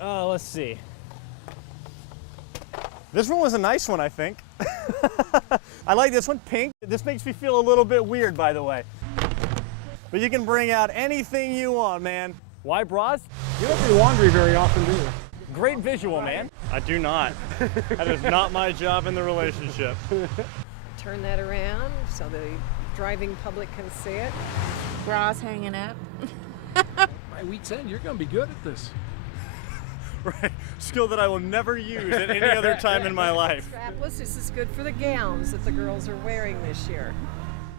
Let's see. This one was a nice one, I think. I like this one, pink. This makes me feel a little bit weird, by the way. But you can bring out anything you want, man. Why bras? You don't do laundry very often, do you? Great visual, man. I do not. That is not my job in the relationship. Turn that around so the driving public can see it. Bras hanging up. By week's end, you're going to be good at this. Right. Skill that I will never use at any other time in my life. Strapless, this is good for the gowns that the girls are wearing this year.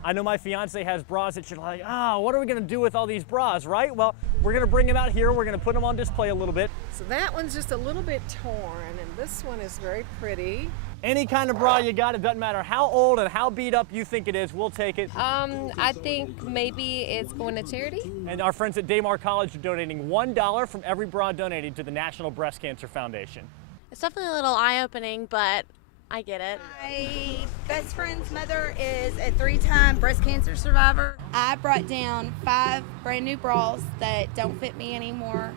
I know my fiance has bras that you're like, what are we gonna do with all these bras, right? Well, we're gonna bring them out here, we're gonna put them on display a little bit. So that one's just a little bit torn, and this one is very pretty. Any kind of bra you got, it doesn't matter how old and how beat up you think it is, we'll take it. I think maybe it's going to charity. And our friends at Daymar College are donating $1 from every bra donated to the National Breast Cancer Foundation. It's definitely a little eye-opening, but I get it. My best friend's mother is a 3-time breast cancer survivor. I brought down 5 brand new bras that don't fit me anymore.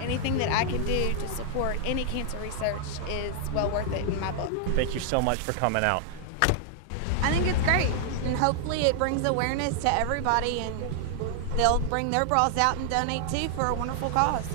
Anything that I can do to support any cancer research is well worth it in my book. Thank you so much for coming out. I think it's great, and hopefully it brings awareness to everybody, and they'll bring their bras out and donate too for a wonderful cause.